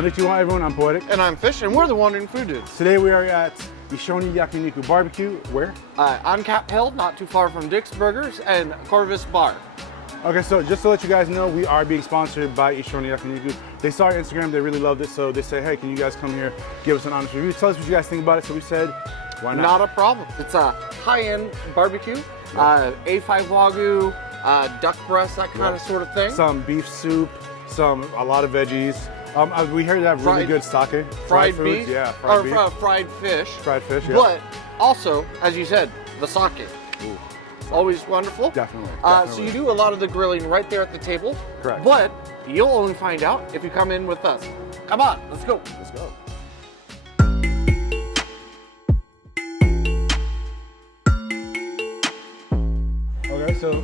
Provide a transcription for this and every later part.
Konnichiwa everyone, I'm Poetic. And I'm Fish, and we're the Wandering Food Dudes. Today we are at Ishoni Yakiniku Barbecue. Where? On Cap Hill, not too far from Dick's Burgers and Corvus Bar. Okay, so just to let you guys know, we are being sponsored by Ishoni Yakiniku. They saw our Instagram, they really loved it, so they said, hey, can you guys come here, give us an honest review, tell us what you guys think about it. So we said, why not? Not a problem. It's a high-end barbecue, A5 Wagyu, duck breast, that kind of sort of thing. Some beef soup, a lot of veggies. We heard they have really good sake. Fried foods. beef? Yeah, fried beef. Fried fish. Fried fish, yeah. But also, as you said, the sake. Ooh. Always wonderful. Definitely. So you do a lot of the grilling right there at the table. Correct. But you'll only find out if you come in with us. Come on, let's go. Let's go. Okay, so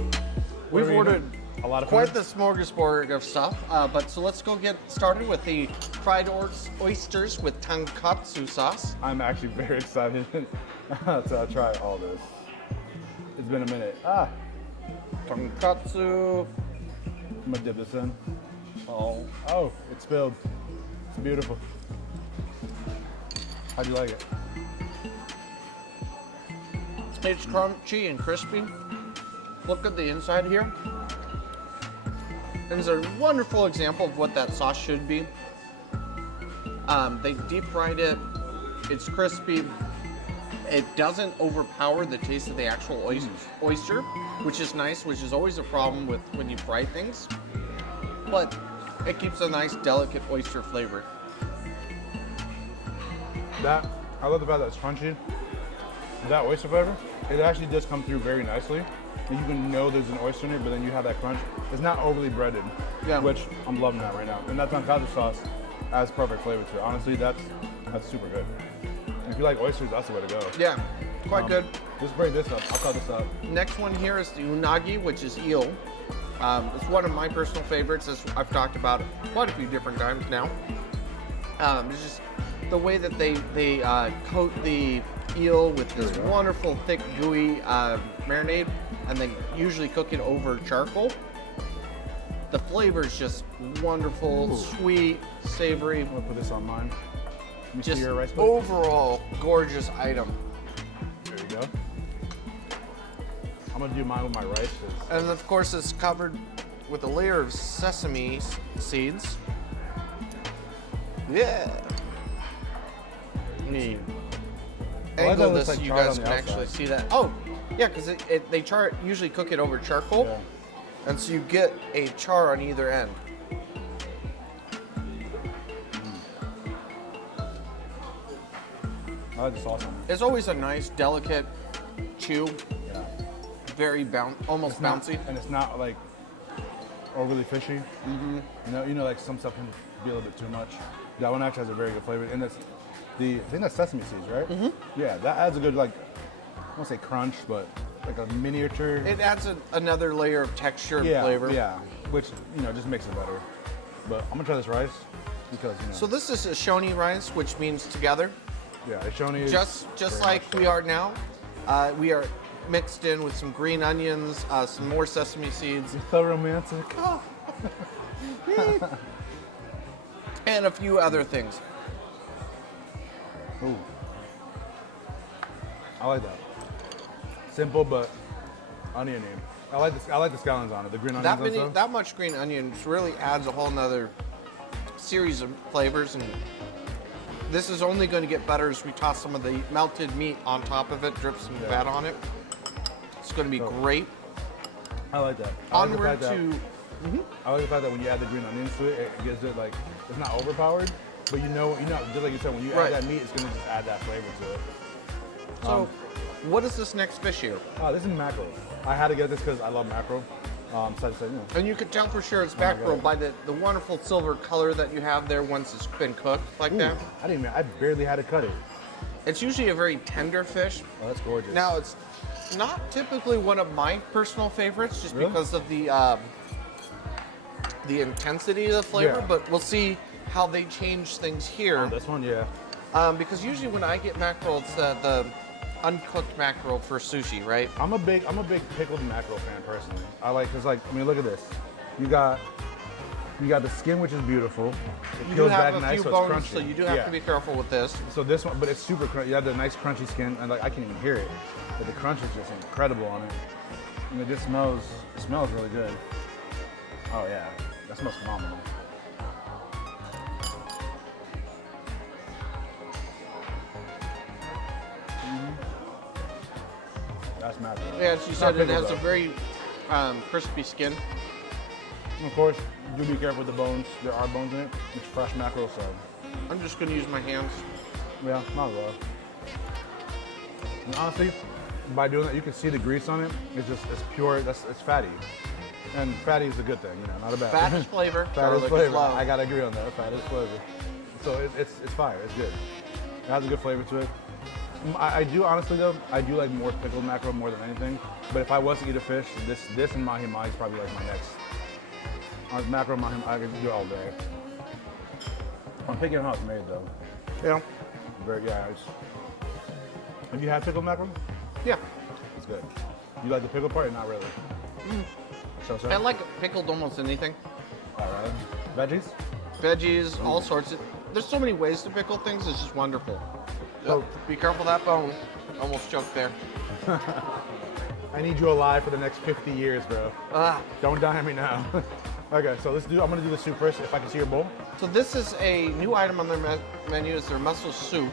we've ordered a lot of quite the smorgasbord of stuff. But so let's go get started with the fried oysters with tonkatsu sauce. I'm actually very excited to try all this. It's been a minute. Tonkatsu. I'm gonna dip this in. Oh, it spilled. It's beautiful. How'd you like it? It's crunchy and crispy. Look at the inside here. And it's a wonderful example of what that sauce should be. They deep fried it. It's crispy. It doesn't overpower the taste of the actual oyster, which is nice, which is always a problem with when you fry things. But it keeps a nice, delicate oyster flavor. I love the fact that it's crunchy. That oyster flavor, it actually does come through very nicely. And you can know there's an oyster in it, but then you have that crunch. It's not overly breaded, which I'm loving that right now. And that tonkatsu sauce adds perfect flavor to it. Honestly, that's super good. If you like oysters, that's the way to go. Yeah, quite good. Just break this up. I'll cut this up. Next one here is the unagi, which is eel. It's one of my personal favorites, as I've talked about it quite a few different times now. It's just the way that they coat the eel with this wonderful, thick, gooey marinade, and then usually cook it over charcoal. The flavor is just wonderful, sweet, savory. I'm gonna put this on mine. Just overall gorgeous item. There you go. I'm gonna do mine with my rice. And of course it's covered with a layer of sesame seeds. Yeah. Neat. Angle this so you guys can actually see that. Oh, yeah, because they usually cook it over charcoal. And so you get a char on either end. I like the sauce on it. It's always a nice, delicate chew. Yeah. Very almost bouncy. And it's not like overly fishy. Mm-hmm. You know, like some stuff can be a little bit too much. That one actually has a very good flavor. And I think that's sesame seeds, right? Mm-hmm. Yeah, that adds a good, like, I won't say crunch, but like a miniature. It adds another layer of texture and flavor. Yeah, which, just makes it better. But I'm gonna try this rice because, So this is Ishoni rice, which means together. Yeah, Ishoni is just like we are now. We are mixed in with some green onions, some more sesame seeds. It's so romantic. And a few other things. Ooh. I like that. Simple but oniony. I like the scallions on it. The green onions. That much green onions really adds a whole nother series of flavors, and this is only going to get better as we toss some of the melted meat on top of it, drip some fat on it. It's going to be great. I like that. Onward to. I like the fact that when you add the green onions to it, it gives it like, it's not overpowered, but just like you said, when you add that meat, it's going to just add that flavor to it. So, what is this next fish here? This is mackerel. I had to get this because I love mackerel. And you could tell for sure it's mackerel by the wonderful silver color that you have there once it's been cooked like that. I barely had to cut it. It's usually a very tender fish. Oh, that's gorgeous. Now, it's not typically one of my personal favorites just because of the intensity of the flavor, but we'll see how they change things here. Oh, this one, yeah. Because usually when I get mackerel, it's the uncooked mackerel for sushi, right? I'm a big pickled mackerel fan personally. I like, cause like, I mean, look at this. You got You got the skin, which is beautiful. It You do peels have back a nice, few so bones, it's crunchy. so you do have to be careful with this. So this one, but it's super crunchy. You have the nice crunchy skin, and like I can't even hear it, but the crunch is just incredible on it. And it just smells really good. Oh yeah, that smells phenomenal. That's mackerel. Yeah, as you said, it has a very crispy skin. Of course, do be careful with the bones. There are bones in it. It's fresh mackerel, so I'm just gonna use my hands. yeah, not well. And honestly, by doing that, you can see the grease on it. It's pure. It's fatty, and fatty is a good thing, you know, not a bad. Fat is flavor. Fat is garlic flavor. love. I gotta agree on that. Fat is flavor. So it's fire. It's good. It has a good flavor to it. I do honestly though. I do like more pickled mackerel more than anything. But if I was to eat a fish, this and mahi mahi is probably like my next. Mackerel mahi I could do it all day. I'm picking how it's made though. Yeah. Have you had pickled mackerel? Yeah. It's good. You like the pickled part or not really? So. I like pickled almost anything. All right. Veggies? Veggies, all sorts of. There's so many ways to pickle things. It's just wonderful. Oh. Be careful of that bone. Almost choked there. I need you alive for the next 50 years, bro. Don't die on me now. Okay, so I'm gonna do the soup first, if I can see your bowl. So this is a new item on their menu. It's their mussel soup.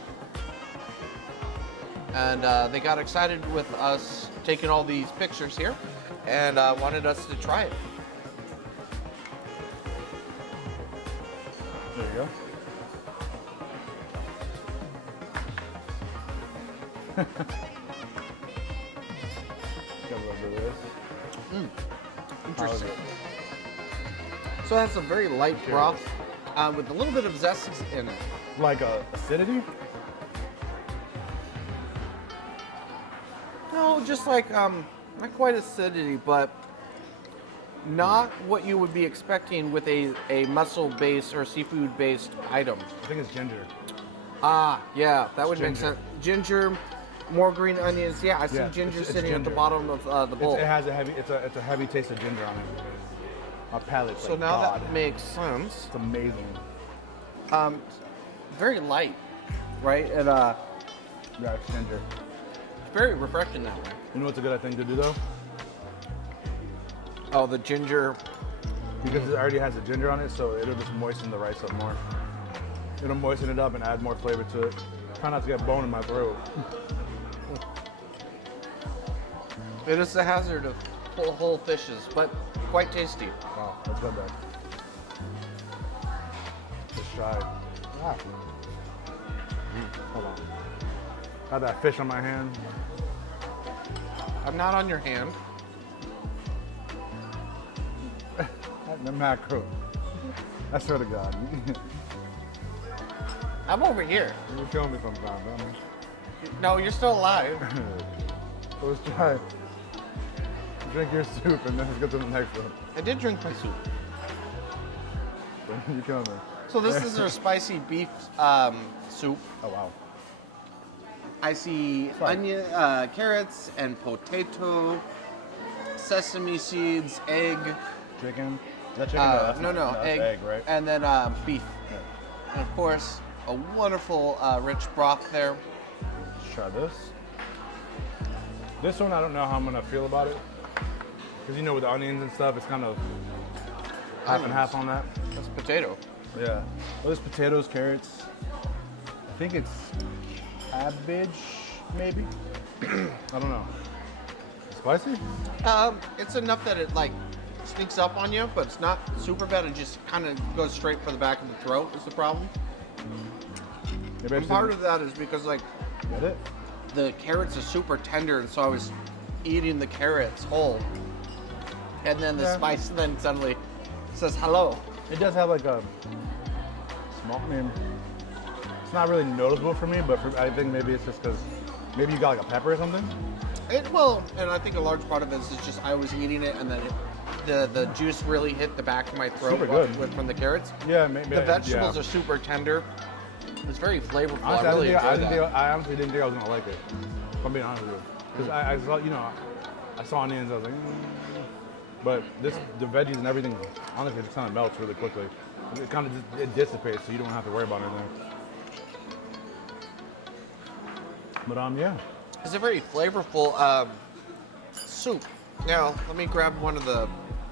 And they got excited with us taking all these pictures here and wanted us to try it. There you go. Got a little bit of this. Interesting. So it has a very light broth with a little bit of zest in it. Like acidity? No, just like, not quite acidity, but not what you would be expecting with a mussel-based or seafood-based item. I think it's ginger. Ah, yeah, that would make ginger. sense. Ginger, more green onions. Yeah, I see Yeah, ginger it's sitting at the ginger. bottom of the bowl. It has a heavy taste of ginger on it. My palate's So like now God. that makes sense. It's amazing. Very light, right? And Yeah, it's ginger. very refreshing that way. You know what's a good thing to do though? Oh, the ginger. Because it already has the ginger on it, so it'll just moisten the rice up more. It'll moisten it up and add more flavor to it. Try not to get bone in my throat. It is the hazard of whole fishes, but quite tasty. Wow, that's good though. Just try it. Ah. Hold on. Got that fish on my hand. I'm not on your hand. The mackerel. I swear to God. I'm over here. You're killing me sometimes, man. No, you're still alive. So let's try. Drink your soup and then let's get to the next one. I did drink my soup. You're killing me. So this is their spicy beef soup. Oh wow. I see Fine. onion, carrots, and potato, sesame seeds, egg. Chicken. Is that chicken? No, that's egg, right? and then beef. Yeah. And of course, a wonderful rich broth there. Let's try this. This one, I don't know how I'm gonna feel about it. Because you know, with the onions and stuff, it's kind of half and half on that. That's potato. Yeah. Well, there's potatoes, carrots. I think it's cabbage, maybe? I don't know. Spicy? It's enough that it like sneaks up on you, but it's not super bad. It just kind of goes straight for the back of the throat is the problem. And part of that is because like Get it? the carrots are super tender, and so I was eating the carrots whole. And then the spice then suddenly says hello. It does have like a small, I mean, it's not really noticeable for me, but I think maybe it's just because maybe you got like a pepper or something. It will, and I think a large part of it is just I was eating it, and then the juice really hit the back of my throat Super good. from the carrots. Yeah, maybe. The vegetables are super tender. It's very flavorful. Honestly, I really enjoyed that. I honestly didn't think I was gonna like it. If I'm being honest with you, because I saw, I saw onions. I was like, But the veggies and everything, honestly, just kind of melts really quickly. It kind of it dissipates, so you don't have to worry about anything. But yeah. It's a very flavorful soup. Now, let me grab one of the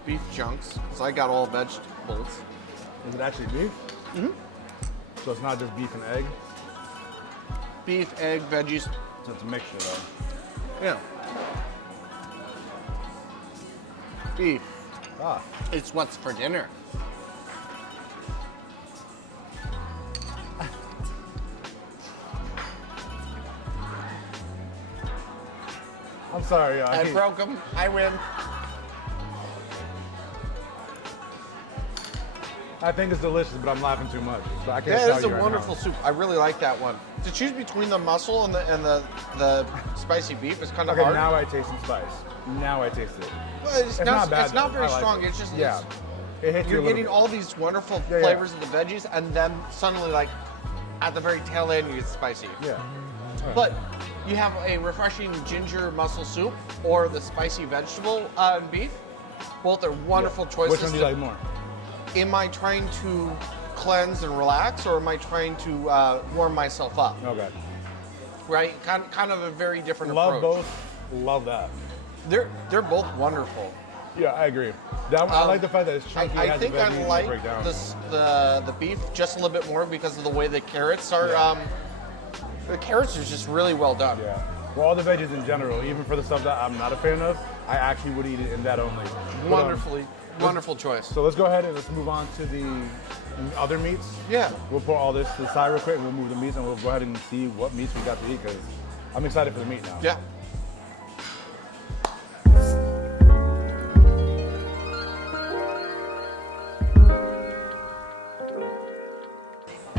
beef chunks, because I got all vegetables. Is it actually beef? Mm-hmm. So it's not just beef and egg? Beef, egg, veggies. So it's a mixture, though. Yeah. Beef. Ah. It's what's for dinner. I'm sorry, I broke them. I win. I think it's delicious, but I'm laughing too much. So I can't Yeah, tell it's you a right wonderful now. soup. I really like that one. To choose between the mussel and the spicy beef is kind of Okay, hard. now I taste some spice. Now I taste it. Well, it's not bad, It's not though. very I like strong. it. It's just Yeah. It hits you you're a little getting bit. all these wonderful Yeah, yeah. flavors of the veggies, and then suddenly, like at the very tail end, you get spicy. Yeah. But you have a refreshing ginger mussel soup or the spicy vegetable beef. Both are wonderful choices. Which one do you like more? Am I trying to cleanse and relax, or am I trying to warm myself up? Okay. Right? Kind of a very different Love approach. both. Love that. They're both wonderful. Yeah, I agree. That one, I like the fact that it's chunky. I has think the I veggies, like break down. the beef just a little bit more because of the way the carrots are. Yeah. The carrots are just really well done. Yeah. Well, all the veggies in general, even for the stuff that I'm not a fan of, I actually would eat it in that only. Wonderful choice. So let's go ahead and let's move on to the other meats. Yeah. We'll put all this to the side real quick and we'll move the meats and we'll go ahead and see what meats we got to eat because I'm excited for the meat now. Yeah.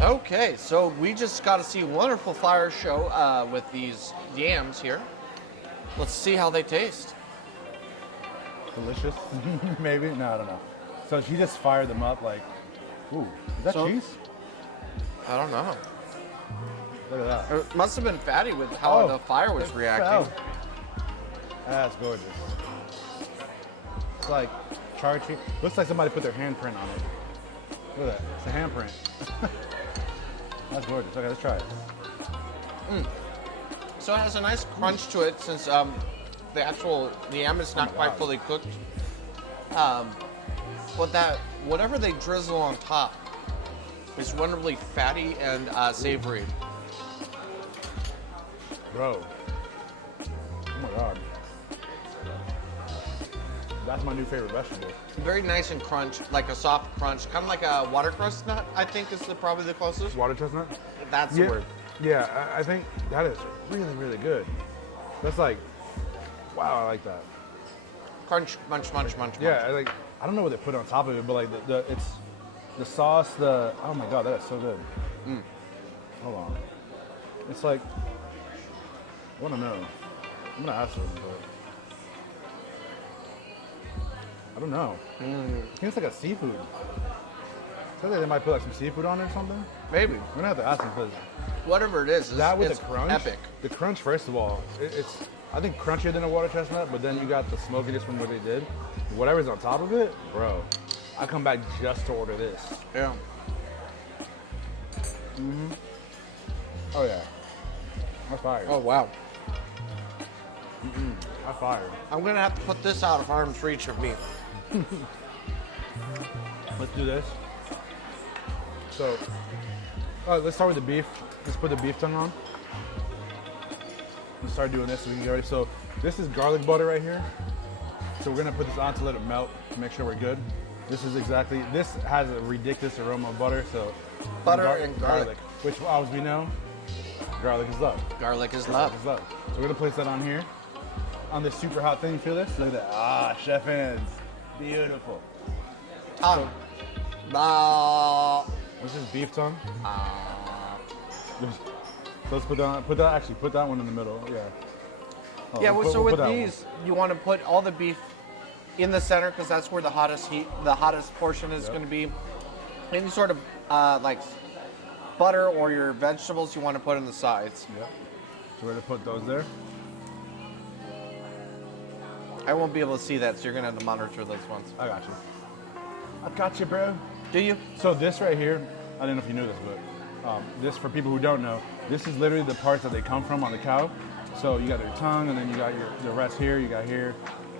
Okay, so we just got to see a wonderful fire show with these yams here. Let's see how they taste. Delicious, maybe? No, I don't know. So she just fired them up like, ooh, is that cheese? I don't know. Look at that. It must have been fatty with how the fire was reacting. That's gorgeous. It's like charred cheese. Looks like somebody put their handprint on it. Look at that. It's a handprint. That's gorgeous. Okay, let's try it. So it has a nice crunch to it since the yam is not quite fully cooked. But that whatever they drizzle on top is wonderfully fatty and savory. Bro. Oh my god. That's my new favorite vegetable. Very nice and crunch, like a soft crunch, kind of like a watercress nut. I think is probably the closest. Water chestnut? That's the word. Yeah, I think that is really, really good. That's like, wow, I like that. Crunch, munch. Yeah, I don't know what they put on top of it, but like it's the sauce, oh my god, that is so good. Hold on. It's like, I want to know. I'm gonna ask them, but I don't know. I think it's like a seafood. Sounds like they might put like some seafood on it or something. Maybe. We're gonna have to ask them because Whatever it is, that with it's the crunch, epic. The crunch, first of all, it's I think crunchier than a water chestnut, but then you got the smokiness from what they did. Whatever's on top of it, bro, I come back just to order this. Yeah. Oh yeah, that's fire. Oh wow. That's fire. I'm gonna have to put this out of arm's reach of me. Let's do this. So, let's start with the beef. Let's put the beef tongue on. Let's start doing this so we can get ready. So this is garlic butter right here. So we're gonna put this on to let it melt to make sure we're good. This has a ridiculous aroma of butter. So Butter and garlic. Which, as we know, garlic is love. Garlic is love. Is love. So we're gonna place that on here. On this super hot thing, feel this? Look at that. Ah, chef hands. Beautiful. Tongue. This is beef tongue. So let's put that one in the middle. Yeah. Oh, Yeah, we'll so put with that one. these, you want to put all the beef in the center because that's where the hottest portion is going to be. Any sort of like butter or your vegetables you want to put in the sides. Yep. So we're gonna put those there. I won't be able to see that, so you're gonna have to monitor those ones. I got you. I got you, bro. Do you? So this right here, I don't know if you knew this, but this, for people who don't know, this is literally the parts that they come from on the cow. So you got their tongue, and then you got the rest here, you got here,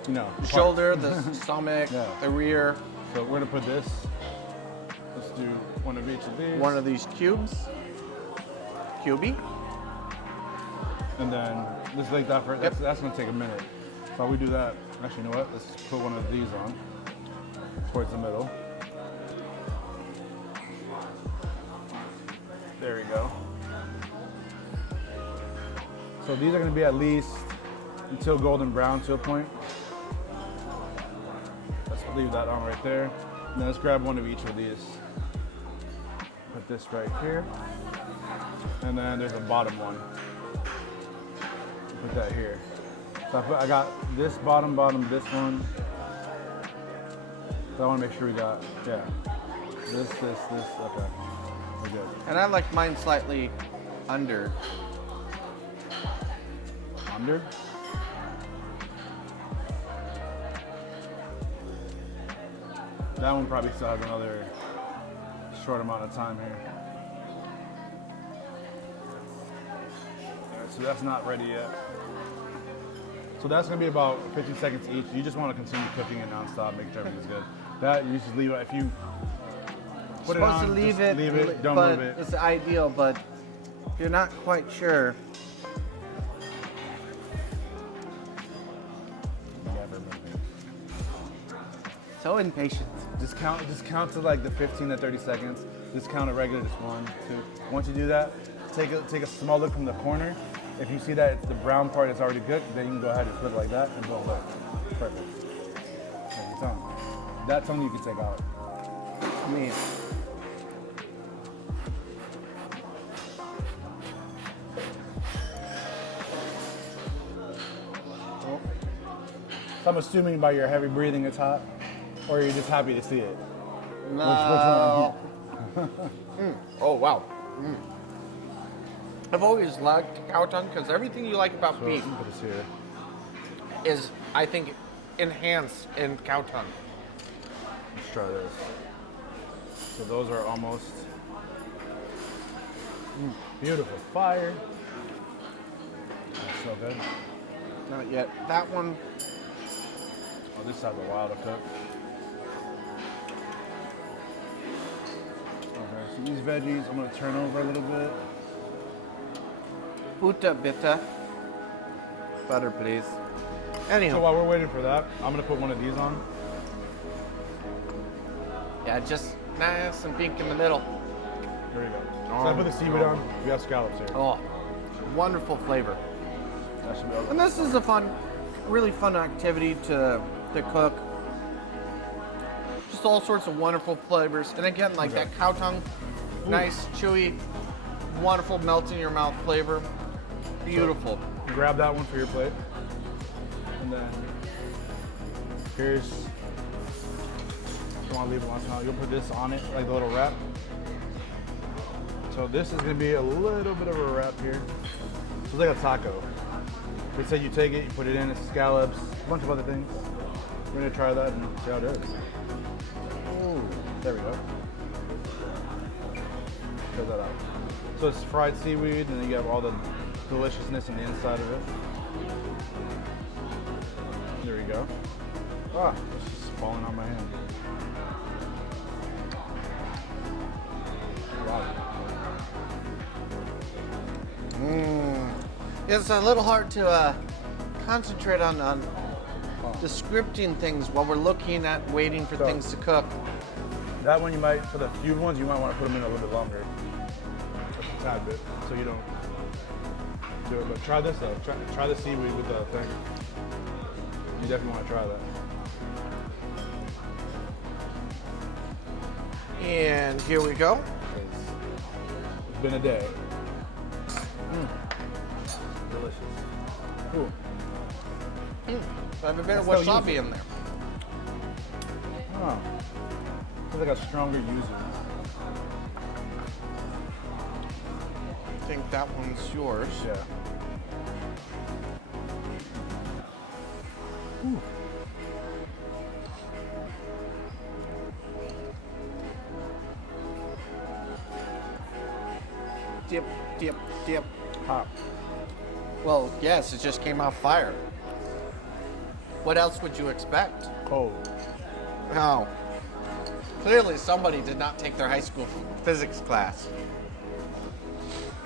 you know. The shoulder, the stomach, Yeah. the rear. So we're gonna put this, let's do one of each of these. One of these cubes. Cubey. And then just like that for, Yep. that's gonna take a minute. So while we do that, actually, you know what? Let's put one of these on towards the middle. There we go. So these are gonna be at least until golden brown to a point. Let's leave that on right there. And then let's grab one of each of these. Put this right here. And then there's a bottom one. Put that here. So I got this bottom, this one. So I want to make sure we got, yeah. This, okay. We're good. And I like mine slightly under. Under? That one probably still has another short amount of time here. Alright, so that's not ready yet. So that's gonna be about 50 seconds each. You just want to continue cooking it nonstop, make sure everything's good. That you just leave it. If you put it on, Supposed to leave just it, leave it, don't but move it. it's ideal, but if you're not quite sure. Never move it. So impatient. Just count to like the 15 to 30 seconds. Just count it regular, just 1, 2. Once you do that, take a small look from the corner. If you see that the brown part is already good, then you can go ahead and flip it like that and boom, look. Perfect. There's your tongue. That tongue you can take out. Man. So I'm assuming by your heavy breathing it's hot, or you're just happy to see it. No. Oh, wow. I've always liked cow tongue because everything you like about So beef put this here. is, I think, enhanced in cow tongue. Let's try this. So those are almost beautiful. Fire. That's so good. Not yet. That one, Oh, this has a while to cook. Okay, so these veggies I'm gonna turn over a little bit. puta bita. Butter, please. Anyhow, So while we're waiting for that, I'm gonna put one of these on. yeah, just nice and pink in the middle. Here we go. So I put the seaweed on. We got scallops here. Oh, wonderful flavor. That should be all. And this is a fun, really fun activity to cook. Just all sorts of wonderful flavors. And again, like that cow tongue, nice, chewy, wonderful melt in your mouth flavor. Beautiful. Grab that one for your plate. And then here's, you want to leave it on top. You'll put this on it, like the little wrap. So this is going to be a little bit of a wrap here. So it's like a taco. We say you take it, you put it in, it's scallops, a bunch of other things. We're going to try that and see how it is. Ooh, there we go. Check that out. So it's fried seaweed, and then you have all the deliciousness on the inside of it. There we go. Ah, it's just falling on my hand. Wow. It's a little hard to concentrate on the scripting things while we're looking at waiting for So- things to cook. That one you might, for the few ones, you might want to put them in a little bit longer. Just a tad bit, so you don't do it. But try this though. Try the seaweed with the thing. You definitely want to try that. And here we go. It's been a day. Delicious. Ooh. I have a bit of That's so wasabi in there. Oh. Feels like a stronger yuzu. I think that one's yours. Yeah. Ooh. Dip, dip, dip. Hot. Well, yes, it just came off fire. What else would you expect? Cold. Oh. Clearly somebody did not take their high school physics class.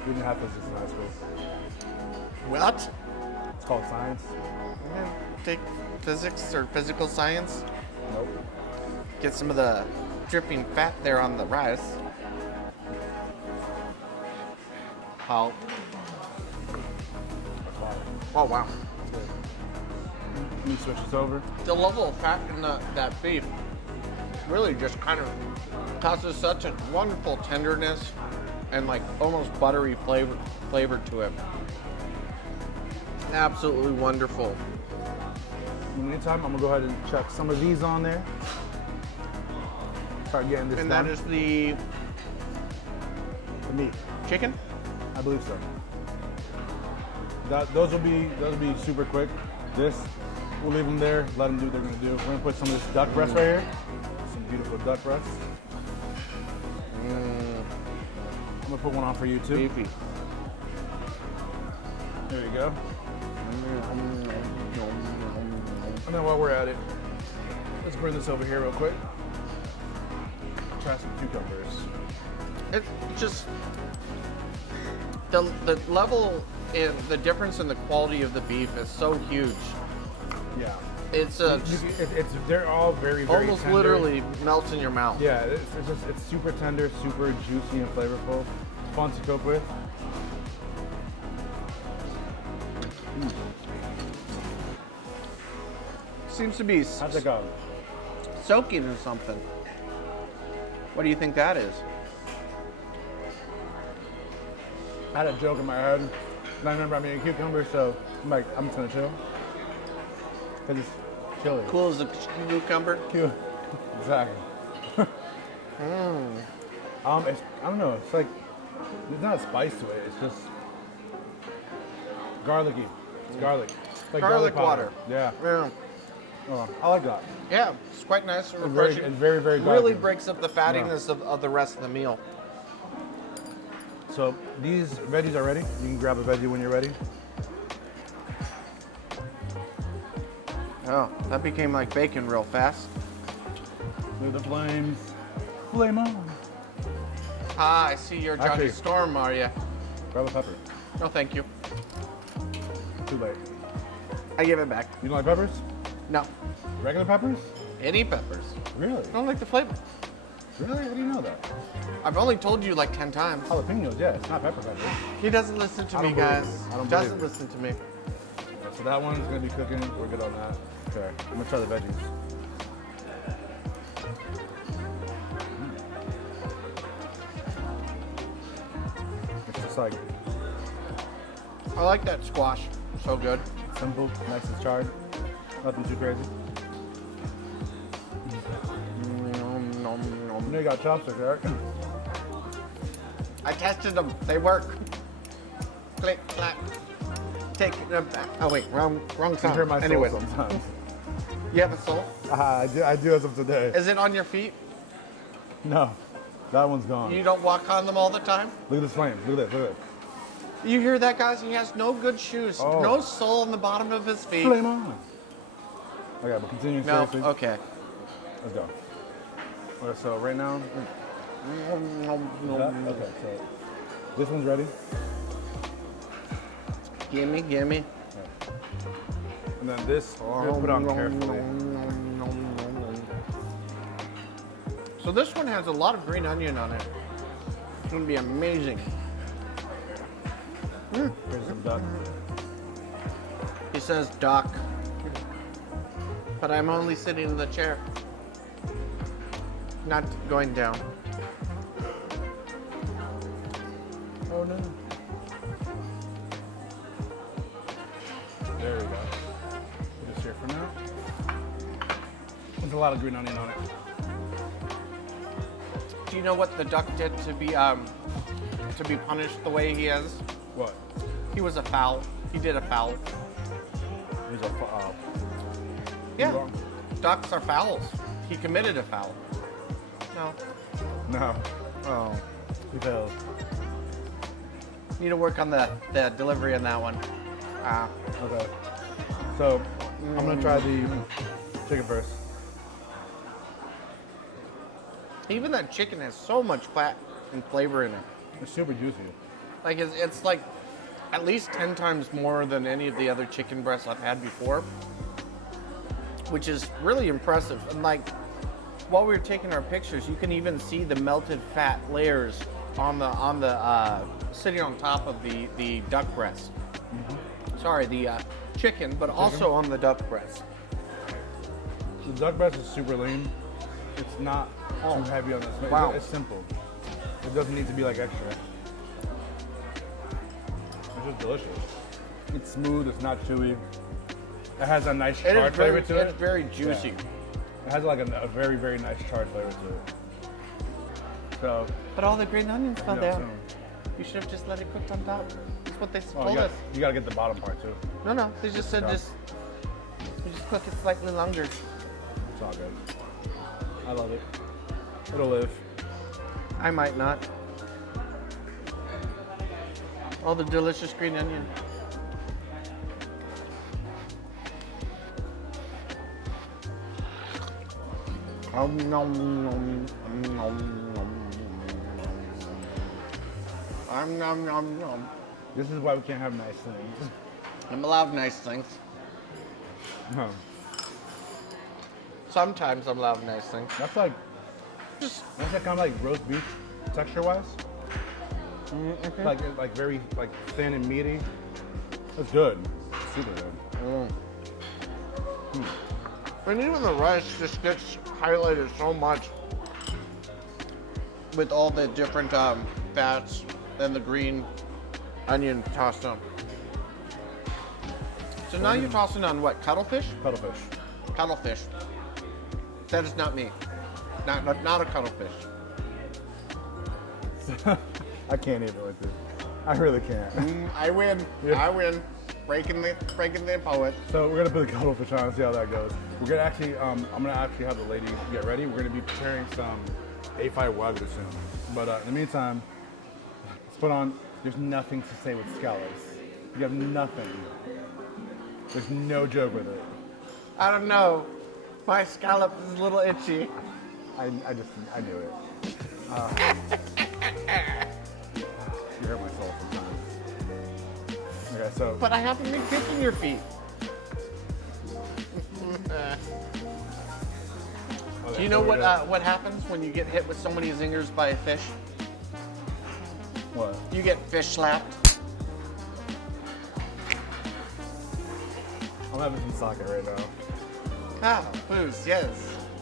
We didn't have physics in high school. What? It's called science. You didn't take physics or physical science? Nope. Get some of the dripping fat there on the rice. How? Oh, wow. Let me switch this over. The level of fat in that beef really just kind of causes such a wonderful tenderness and like almost buttery flavor to it. Absolutely wonderful. In the meantime, I'm gonna go ahead and chuck some of these on there. Start getting this And done. that is the meat. chicken? I believe so. Those will be super quick. This, we'll leave them there, let them do what they're gonna do. We're gonna put some of this duck breast right here. Some beautiful duck breast. I'm gonna put one on for you too. Beefy. There you go. And then while we're at it, let's bring this over here real quick. Try some cucumbers. It's just the level in the difference in the quality of the beef is so huge. Yeah. It's they're all very, very almost tender. literally melts in your mouth. Yeah, it's super tender, super juicy and flavorful. Fun to cook with. Seems to be How's that go? soaking in something. What do you think that is? I had a joke in my head. And I remember I'm eating cucumbers, so I'm like, I'm just gonna chill. Cause it's chilly. Cool as a cucumber. Exactly. It's, I don't know. It's like there's not a spice to it. It's just garlicky. It's garlic. It's like Garlic powder. water. Yeah. Yeah. Oh, I like that. Yeah, it's quite nice and It's very, refreshing. it's very, very Really garlicky. breaks up the fattiness of the rest of the meal. So these veggies are ready. You can grab a veggie when you're ready. Oh, that became like bacon real fast. With the flames. Flame on. Ah, I see you're Johnny Actually- Storm, are you? Grab a pepper. No, thank you. Too late. I give it back. You don't like peppers? No. Regular peppers? Any peppers. Really? I don't like the flavor. Really? How do you know that? I've only told you like 10 times. Jalapenos, yeah, it's not pepper. He doesn't listen to I me, don't believe guys. it. I don't Doesn't believe it. listen to me. So that one's gonna be cooking. We're good on that. Okay, I'm gonna try the veggies. It's just like I like that squash. So good. simple, nice and charred. Nothing too crazy. You know you got chopsticks, Eric. I tested them. They work. Click, clack. Take them back. Oh wait, wrong I hear song. my soul Anyway, sometimes. you have a soul? I do as of today. Is it on your feet? No, that one's gone. You don't walk on them all the time? Look at this flame. Look at this. Look at this. You hear that, guys? He has no good shoes. Oh. No sole on the bottom of his feet. Flame on. Okay, but continuing No, seriously. okay. Let's go. Okay, so right now, okay, so this one's ready. Gimme, gimme. And then this, we're gonna put on carefully. So this one has a lot of green onion on it. It's gonna be amazing. Here's some duck. He says duck, but I'm only sitting in the chair, not going down. Oh no. There we go. Put this here for now. There's a lot of green onion on it. Do you know what the duck did to be punished the way he is? What? He was a foul. He did a foul. Here's a Yeah. Wrong. Ducks are fowls. He committed a foul. No. No. Oh. He failed. Need to work on the delivery on that one. Okay. So, I'm gonna try the chicken first. Even that chicken has so much fat and flavor in it. It's super juicy. Like it's like at least 10 times more than any of the other chicken breasts I've had before, which is really impressive. And like while we were taking our pictures, you can even see the melted fat layers on the sitting on top of the duck breast. Mm-hmm. Sorry, the chicken, but also on the duck breast. The duck breast is super lean. It's not too heavy on this. Wow. It's simple. It doesn't need to be like extra. It's just delicious. It's smooth. It's not chewy. It has a nice charred flavor to it. It's very juicy. Yeah. It has like a very, very nice charred flavor to it. So. But all the green onions fell down. Soon. You should have just let it cook on top. That's what they told you us. You gotta get the bottom part too. No. They just said just cook it slightly longer. It's all good. I love it. It'll live. I might not. All the delicious green onion. This is why we can't have nice things. I'm allowed nice things. No. Sometimes I'm allowed nice things. That's like kind of like roast beef texture-wise. Mm-hmm. Like very like thin and meaty. It's good. Super good. And even the rice just gets highlighted so much with all the different fats and the green onion tossed on. So now you're tossing on what? Cuttlefish? Cuttlefish. Cuttlefish. That is not me. Not a cuttlefish. I can't eat it with you. I really can't. I win. Yeah. I win. Breaking the poet. So we're gonna put the cuttlefish on and see how that goes. We're gonna actually, I'm gonna actually have the lady get ready. We're gonna be preparing some A5 wagyu soon. But in the meantime, let's put on. There's nothing to say with scallops. You have nothing. There's no joke with it. I don't know. My scallop is a little itchy. I knew it. You hurt my soul sometimes. Okay, so. But I haven't been kicking your feet. Do you know what happens when you get hit with so many zingers by a fish? What? You get fish slapped. I'm having some sake right now. Ah, booze, yes.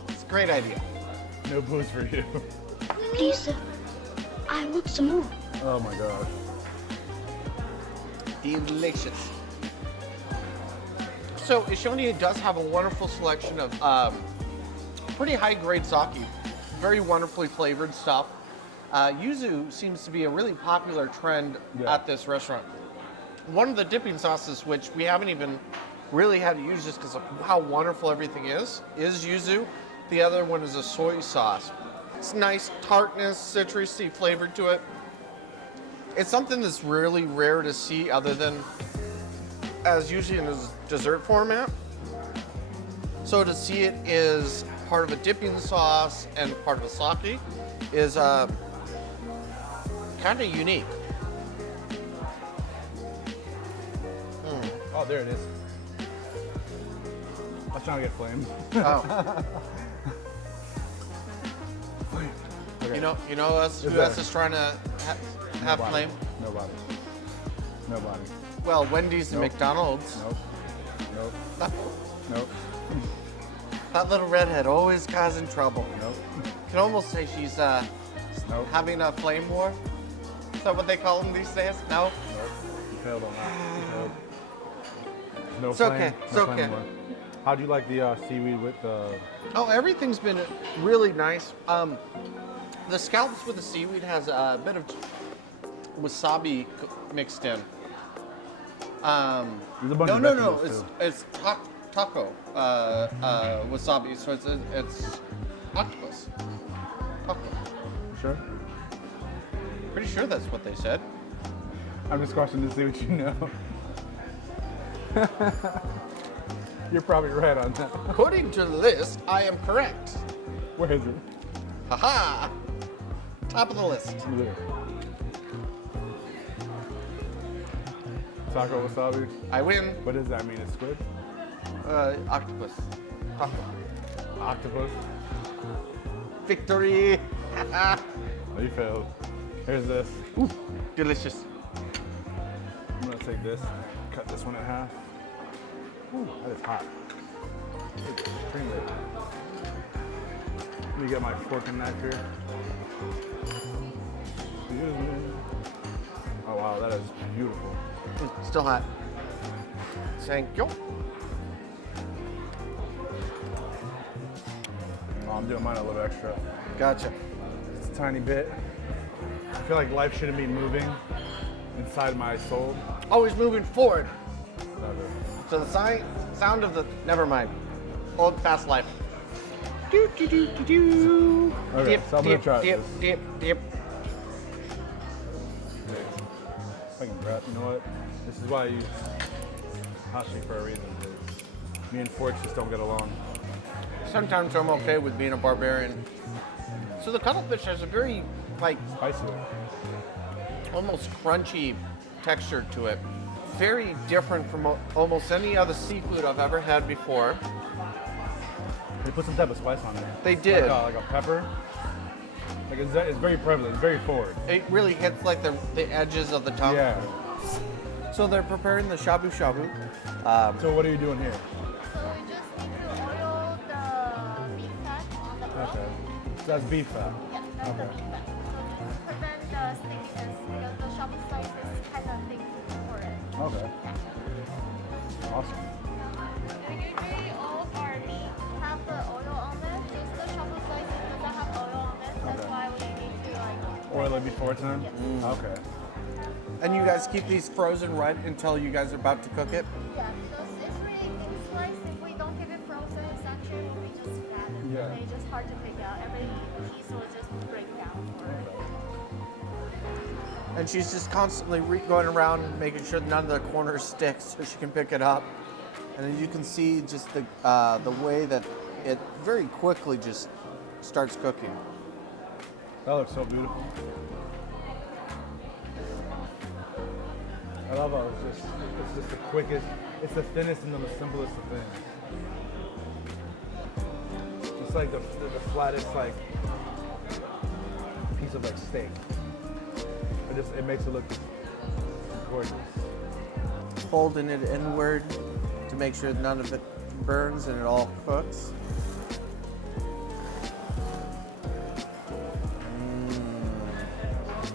It's a great idea. No booze for you. Please, sir. I want some more. Oh my gosh. Delicious. So Ishoni does have a wonderful selection of pretty high-grade sake, very wonderfully flavored stuff. Yuzu seems to be a really popular trend at this restaurant. One of the dipping sauces, which we haven't even really had to use just because of how wonderful everything is yuzu. The other one is a soy sauce. It's nice tartness, citrusy flavor to it. It's something that's really rare to see other than as usually in a dessert format. So to see it is part of a dipping sauce and part of a sake is kind of unique. Oh, there it is. I was trying to get flamed. Oh. Okay. You know us who else is trying to have flame? Nobody. Well, Wendy's and McDonald's. Nope. That little redhead always causing trouble. Nope. Can almost say she's having a flame war. Is that what they call them these days? No? Nope. You failed on that. You failed. No It's flame. okay. No It's flame okay. more. How'd you like the seaweed with the... Oh, everything's been really nice. The scallops with the seaweed has a bit of mixed in. There's a bunch of No. vegetables, too. It's TAKO wasabi, so it's octopus. TAKO. You sure? Pretty sure that's what they said. I'm just questioning to see what you know. You're probably right on that. According to the list, I am correct. Where is it? Haha! Top of the list. Blue. Taco wasabi. I win. What does that mean? A squid? Octopus. TAKO. Octopus? Victory! Oh, you failed. Here's this. Ooh, delicious. I'm gonna take this, cut this one in half. Ooh, that is hot. It's extremely hot. Let me get my fork and knife here. Excuse me. Oh wow, that is beautiful. Still hot. Thank you. Oh, I'm doing mine a little extra. Gotcha. Just a tiny bit. I feel like life shouldn't be moving inside my soul. Always moving forward. Love it. So the sound of the, never mind. Old fast life. Do, do, do, do, do. Okay, so I'm gonna try dip, this. dip, dip. If I can grab, you know what? This is why I use hashi for a reason. Because me and forks just don't get along. Sometimes I'm okay with being a barbarian. So the cuttlefish has a very, like, Spicy. almost crunchy texture to it. Very different from almost any other seafood I've ever had before. They put some type of spice on it. They did. Like a pepper. Like it's very prevalent. It's very forward. It really hits like the edges of the tongue. Yeah. So they're preparing the shabu shabu. So what are you doing here? So we just need to oil the beef fat on the grill. Okay. So that's beef fat. Yeah, that's the Okay. beef fat. So just prevent the stickiness because the shabu slice is kind of thick for it. Okay. Awesome. Usually all of our meat have the oil on it. Just the shabu slice doesn't have oil on it. That's Okay. why we need to like Oil it before time? Yes. Okay. And you guys keep these frozen right until you guys are about to cook it? Yeah, because it's really thin slice. If we don't keep it frozen, it's actually will be just flat. Yeah. And it's just hard to pick out. Every piece will just break down for it. And she's just constantly going around and making sure none of the corners stick so she can pick it up. And then you can see just the way that it very quickly just starts cooking. That looks so beautiful. I love how it's just the quickest, it's the thinnest and the simplest of things. It's like the flattest like piece of like steak. It makes it look gorgeous. Folding it inward to make sure none of it burns and it all cooks.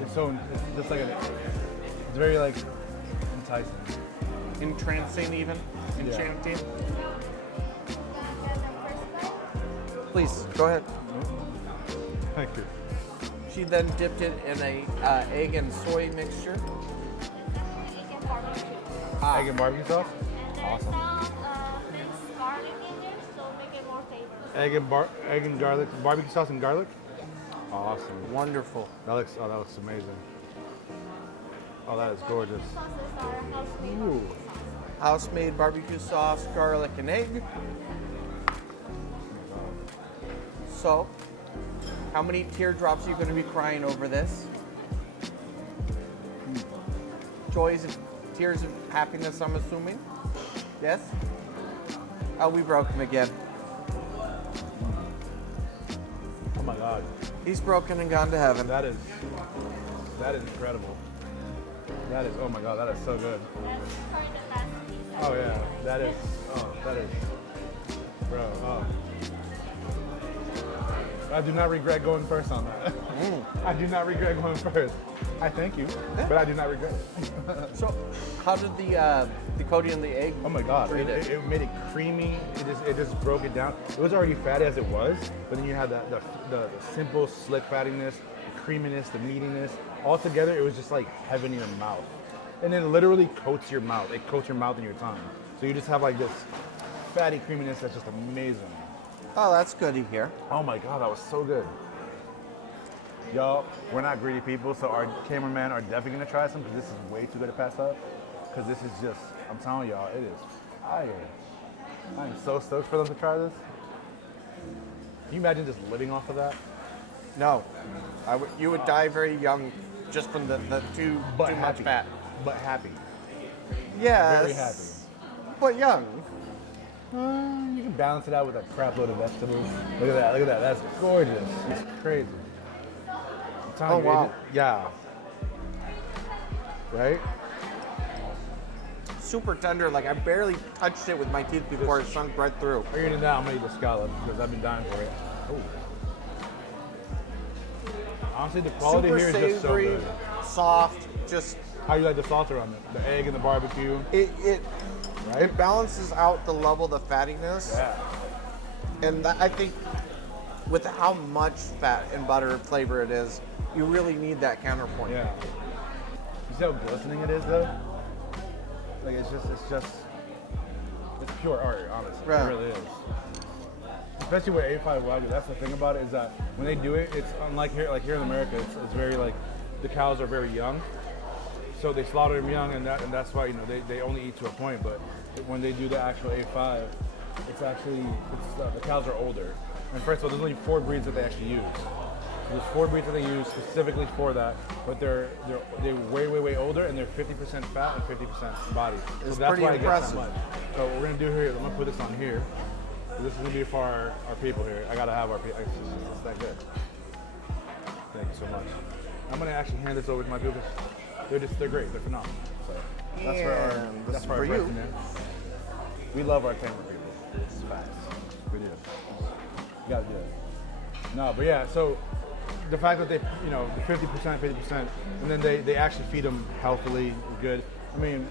It's just like it's very like enticing. Entrancing even? Yeah. Enchanting? Can I get the first bite? Please, go ahead. Thank you. She then dipped it in a egg and soy mixture. Egg and barbecue. Egg and barbecue sauce? And there's Awesome. some minced garlic in there, so make it more flavorful. Egg and garlic, barbecue sauce and garlic? Awesome. Wonderful. That looks amazing. Oh, that is gorgeous. Sauces are house-made Ooh. barbecue sauce. House-made barbecue sauce, garlic, and egg. So, how many teardrops are you going to be crying over this? Joys and tears of happiness, I'm assuming? Yes? Oh, we broke him again. Oh my God. He's broken and gone to heaven. That is incredible. That is, oh my God, that is so good. That's probably the best piece. Oh yeah, that is, bro, oh. I do not regret going first on that. I do not regret going first. I thank you, but I do not regret it. So, how did the coating of the egg? Oh my God, treat it? it made it creamy. It just broke it down. It was already fatty as it was, but then you had the simple slick fattiness, the creaminess, the meatiness. All together, it was just like heaven in your mouth. And then it literally coats your mouth. It coats your mouth and your tongue. So you just have like this fatty creaminess that's just amazing. Oh, that's good to hear. Oh my God, that was so good. Y'all, we're not greedy people, so our cameramen are definitely gonna try some because this is way too good to pass up. Because this is just, I'm telling y'all, it is fire. I am so stoked for them to try this. Can you imagine just living off of that? No, you would die very young just from the too much happy. fat. But happy. Yes. Very happy. But young. You can balance it out with a crap load of vegetables. Look at that, look at that. That's gorgeous. It's crazy. I'm telling you, wow. Yeah. Right? Super tender, like I barely touched it with my teeth before it sunk right through. We're eating that, I'm gonna eat the scallop because I've been dying for it. Ooh. Honestly, the quality Super here is savory, just so good. soft, just How you like the sauce around it? The egg and the barbecue? it Right? balances out the level of the fattiness. Yeah. And I think with how much fat and butter flavor it is, you really need that counterpoint. Yeah. You see how glistening it is though? Like it's pure art, honestly. Right. It really is. Especially with A5 Wagyu, that's the thing about it is that when they do it, it's unlike here, like here in America, it's very like, the cows are very young. So they slaughter them young and that's why, you know, they only eat to a point, but when they do the actual A5, the cows are older. And first of all, there's only 4 breeds that they actually use. So there's 4 breeds that they use specifically for that, but they're way older and they're 50% fat and 50% body. It's so that's pretty why it gets impressive. that much. So what we're gonna do here is I'm gonna put this on here. So this is gonna be for our people here. I gotta have our people. It's that good. Thank you so much. I'm gonna actually hand this over to my people because they're great. They're phenomenal. So that's for our And this that's is for our for you. president. We love our camera people. It's facts. We do. You gotta do it. No, but yeah, so the fact that they, you know, the 50%, and then they actually feed them healthily, good. I mean,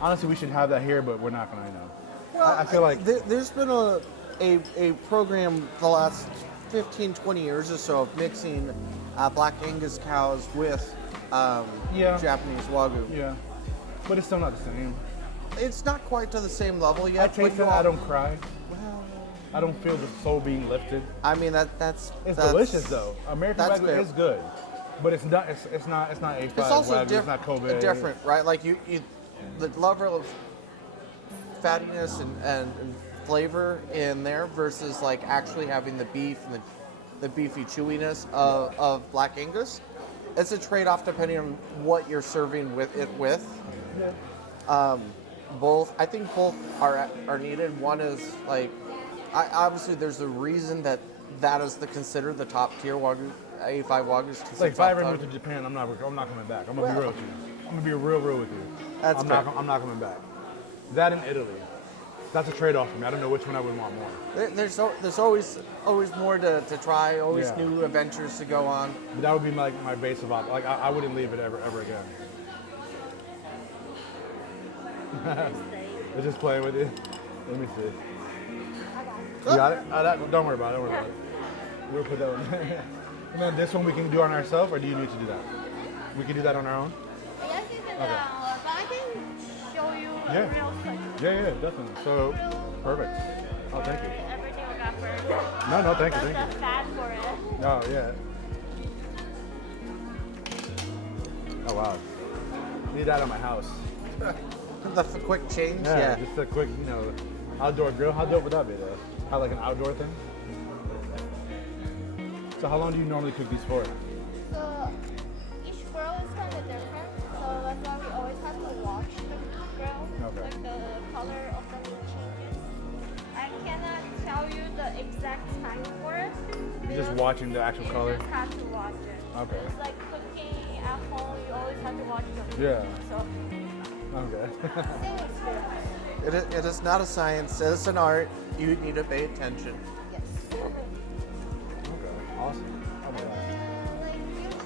honestly, we should have that here, but we're not gonna, you know. Well, I feel like there's been a program the last 15, 20 years or so of mixing Black Angus cows with Japanese Wagyu. yeah, but it's still not the same. It's not quite to the same level I yet. taste it, I don't cry. I don't feel the soul being lifted. I mean that's Delicious though. American that's Wagyu fair. is good, but it's not A5 It's also Wagyu. It's not Kobe. different, right? Like you the level of fattiness and flavor in there versus like actually having the beef and the beefy chewiness of Black Angus. It's a trade-off depending on what you're serving with it with. I think both are needed. One is like, obviously there's a reason that is considered the top tier Wagyu, A5 Wagyu. Is It's like if I ever move to Japan, I'm not coming back. I'm gonna be real with you. I'm gonna be real with you. That's I'm fair. not coming back. That in Italy, that's a trade-off for me. I don't know which one I would want more. There's always more to try, always Yeah. new adventures to go on. But that would be like my base of like I wouldn't leave it ever again. Let's just play with it. Let me see. You got it? Don't worry about it. We'll put that one. And then this one we can do on ourselves, or do you need to do that? We can do that on our own? Yes, you can do that, but I can show you Yeah. real quick. Yeah, definitely. So, perfect. Oh, thank you. Everything we got first. No, thank you. That's the fat for it. Oh, yeah. Oh, wow. Need that on my house. The quick change, yeah. Just a quick, outdoor grill. How dope would that be, though? How, like an outdoor thing? So how long do you normally cook these for? So each grill is kind of different. So that's why we always have to watch the grill. Okay. Like the color of the meat changes. I cannot tell you the exact time for it. You're just because watching the actual color? You just have to watch it. Okay. It's like cooking at home. You always have to watch the meat. Yeah. So Okay. same experience. It is not a science, it is an art. You need to pay attention. Yes. Okay. Awesome. Oh my God.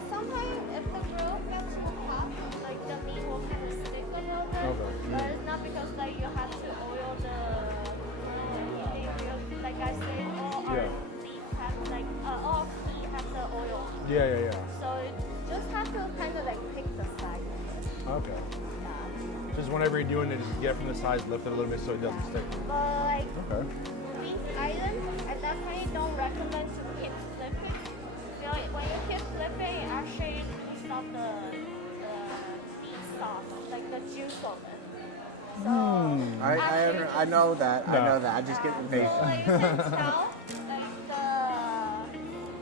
Sometimes if the grill gets too hot, like the meat will kind of stick a little bit. Okay. But it's not because like you have to oil the meat. Like I said, all our Yeah. meat has like all meat has the oil. Yeah. So you just have to kind of like pick the side. Okay. So Just whenever you're doing it, just get from the sides, lift it a little bit so it doesn't stick. But like Okay. these items, I definitely don't recommend to keep flipping. You know, when you keep flipping, it actually pulls out the meat sauce, like the juice of it. So I know that. I No. know that. I just get so impatient. like you can tell, like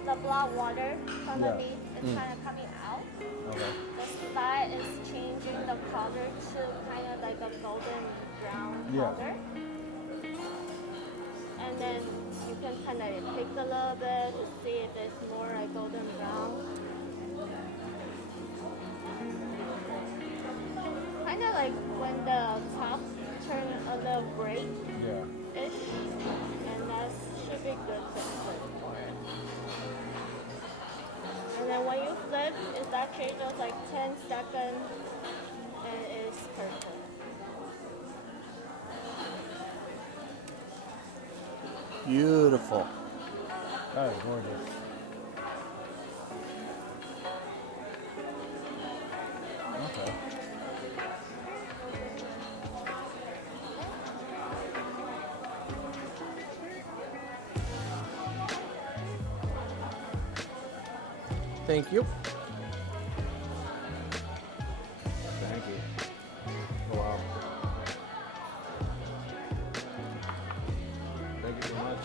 the blood water from the meat is kind of coming out. Okay. The side is changing the color to kind of like a golden brown Yeah. color. And then you can kind of pick a little bit to see if it's more like golden brown. Kind of like when the top turn a little gray-ish, Yeah. and that should be good to flip for it. And then when you flip, if that changes like 10 seconds, and it's perfect. Beautiful. That is gorgeous. Okay. Thank you. Thank you. Oh, wow. Thank you so much.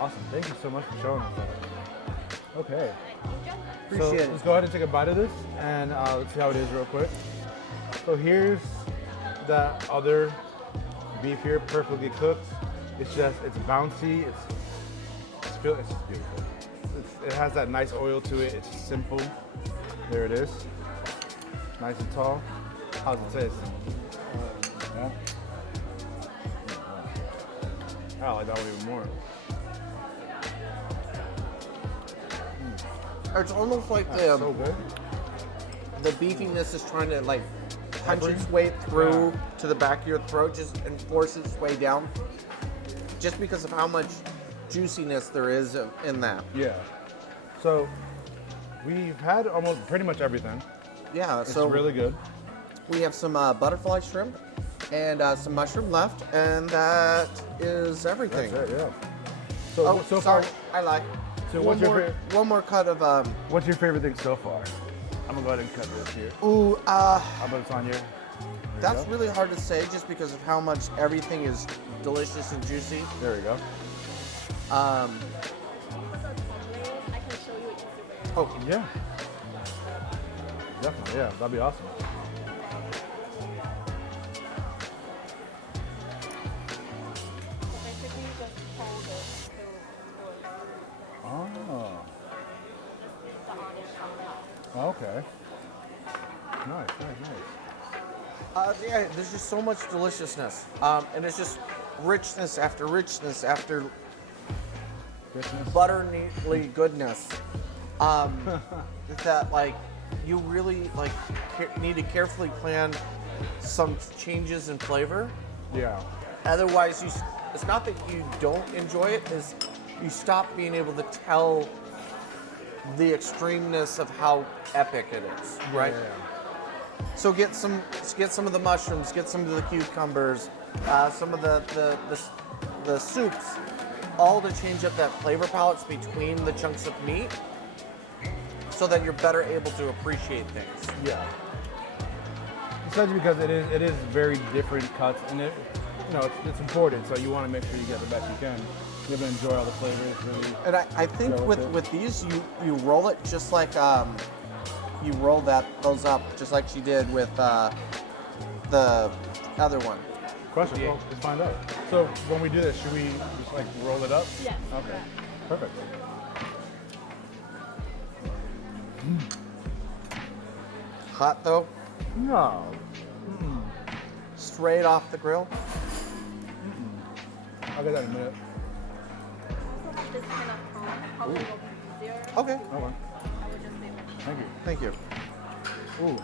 Awesome. Thank you so much for showing us that. Okay. Appreciate so it. let's go ahead and take a bite of this and let's see how it is real quick. So here's that other beef here, perfectly cooked. It's bouncy. It's just beautiful. It has that nice oil to it. It's simple. There it is. Nice and tall. How's it taste? Yeah. I like that one even more. It's almost like That's so good. the beefiness is trying to like punch Peppery? its way through to the back of your throat, just and force its way down, just because of how much juiciness there is in that. Yeah. So we've had almost pretty much everything. Yeah, It's so really good. we have some butterfly shrimp and some mushroom left, and that is everything. That's it, yeah. So, Oh, so sorry, far, I lied. so one what's your more, one more cut of what's your favorite thing so far? I'm gonna go ahead and cut this here. ooh. How about it's on you? That's really hard to say, just because of how much everything is delicious and juicy. There we go. I can show you an easy way. Oh, Yeah. Definitely, yeah. That'd be awesome. So basically, you just hold it to Oh. the onion on top. Okay. Nice. yeah, there's just so much deliciousness, and it's just richness after richness after Goodness. buttery goodness. That like you really like need to carefully plan some changes in flavor. Yeah. Otherwise, it's not that you don't enjoy it; is you stop being able to tell the extremeness of how epic it is, right? Yeah. So get some of the mushrooms, get some of the cucumbers, some of the soups, all to change up that flavor palettes between the chunks of meat, so that you're better able to appreciate things. Yeah. Especially because it is very different cuts, and it's important. So you want to make sure you get the best you can. You're able to enjoy all the flavors. Really. And I think Go with it. with these, you roll it just like you roll those up just like she did with the other one. Question. Yeah. Well, let's find out. So when we do this, should we just like roll it up? Yes. Okay. Perfect. Hot though, No. straight off the grill. I'll get that in a minute. This kind of prompt probably will be easier. Okay, Okay. I would just say that. Thank you. thank you. Ooh.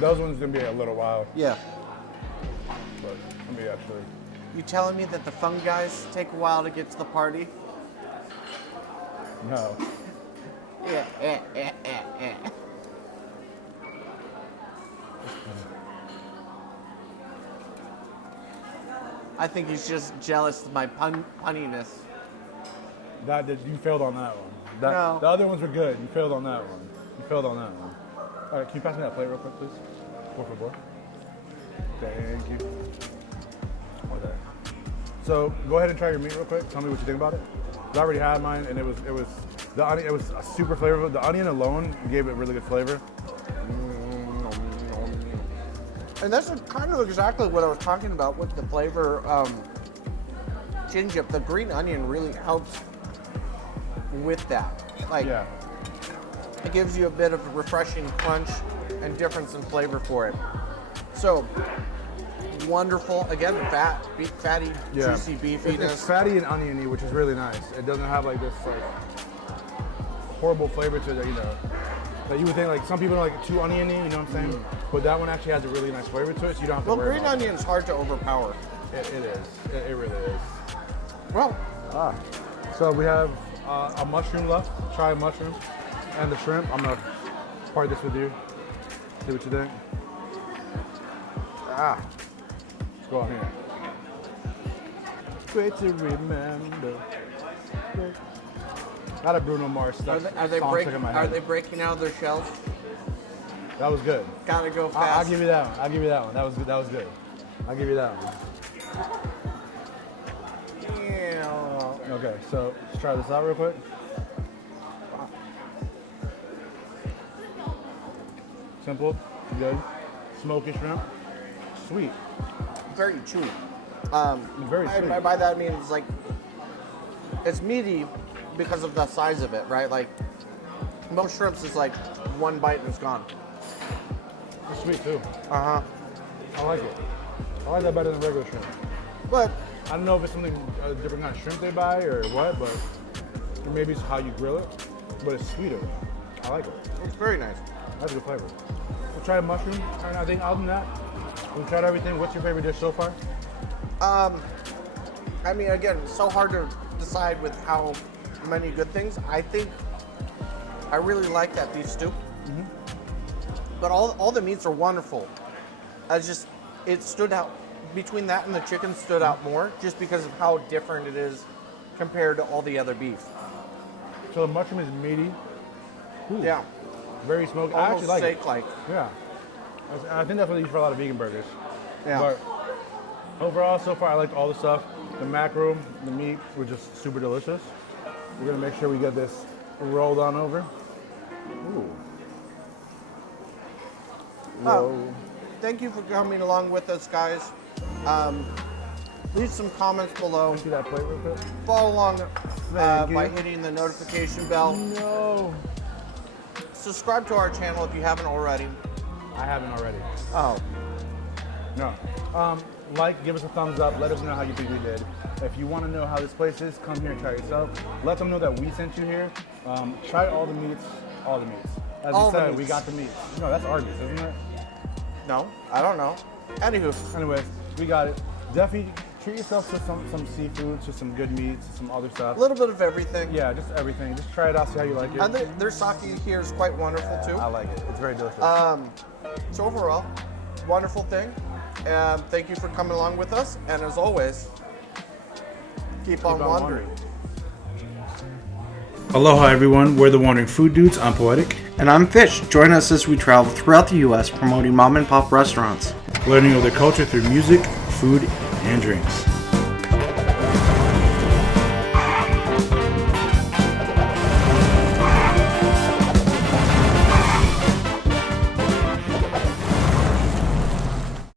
Those ones gonna be a little while, Yeah. but gonna be actually. You telling me that the fun guys take a while to get to the party? No. Yeah. I think he's just jealous of my punniness. You failed on that one. No. The other ones were good. You failed on that one. All right, can you pass me that plate real quick, please? Por favor. Thank you. Okay. So go ahead and try your meat real quick. Tell me what you think about it. I already had mine, and it was the onion. It was super flavorful. The onion alone gave it really good flavor. And that's kind of exactly what I was talking about with the flavor ginger. The green onion really helps with that. Like, Yeah. it gives you a bit of a refreshing crunch and difference in flavor for it. So, wonderful. Again, fatty, Yeah. juicy beefiness. It's fatty and oniony, which is really nice. It doesn't have like this horrible flavor to it, that you would think like some people don't like it too oniony, you know what I'm saying? But that one actually has a really nice flavor to it, so you don't have to worry Green about onion is hard to overpower. it. It is. It really is. Well, So we have a mushroom left. Try a mushroom and the shrimp. I'm gonna part this with you. See what you think. Let's go on here. Great to remember. Not a Bruno Mars stuff. are they breaking out of their shells? That was good. Gotta go I'll fast. give you that one. I'll give you that one. That was good. I'll give you that one. Yeah. Okay, so let's try this out real quick. Simple, good. Smoky shrimp, sweet. Very chewy. Very sweet. By that I mean it's like it's meaty because of the size of it, right? Like most shrimps is like one bite and it's gone. It's sweet too. Uh huh. I like it. I like that better than regular shrimp. But I don't know if it's something a different kind of shrimp they buy or what, but or maybe it's how you grill it. But it's sweeter. I like it. it's very nice. That's a good flavor. We'll try a mushroom. And I think other than that, we've tried everything. What's your favorite dish so far? I mean, again, it's so hard to decide with how many good things. I think I really like that beef stew. Mm-hmm. But all the meats are wonderful. It stood out, between that and the chicken stood out more just because of how different it is compared to all the other beef. So the mushroom is meaty. Ooh, Yeah. very smoky. I Almost actually like it. steak-like. Yeah. I think that's what they use for a lot of vegan burgers. Yeah. But overall, so far, I liked all the stuff. The mackerel, the meat were just super delicious. We're gonna make sure we get this rolled on over. Ooh. Whoa. Thank you for coming along with us, guys. Leave some comments below. See that plate real quick? Follow along Thank by you. hitting the notification bell. No. Subscribe to our channel if you haven't already. I haven't already. Oh. No. Like, give us a thumbs up. Let us know how you think we did. If you want to know how this place is, come here and try it yourself. Let them know that we sent you here. Try all the meats. All the meats. As All you the said, meats. we got the meats. No, that's Arby's, isn't it? No, I don't know. Anywho, Anyways, we got it. Definitely treat yourself to some seafood, to some good meats, to some other a stuff. little bit of everything. Yeah, just everything. Just try it out, see how you like it. And their sake here is quite wonderful too. I like it. It's very delicious. So overall, wonderful thing. And thank you for coming along with us. And as always, keep on wandering. Aloha everyone, we're the Wandering Food Dudes. I'm Poetic. And I'm Fish. Join us as we travel throughout the U.S. promoting mom and pop restaurants. Learning of their culture through music, food, and drinks.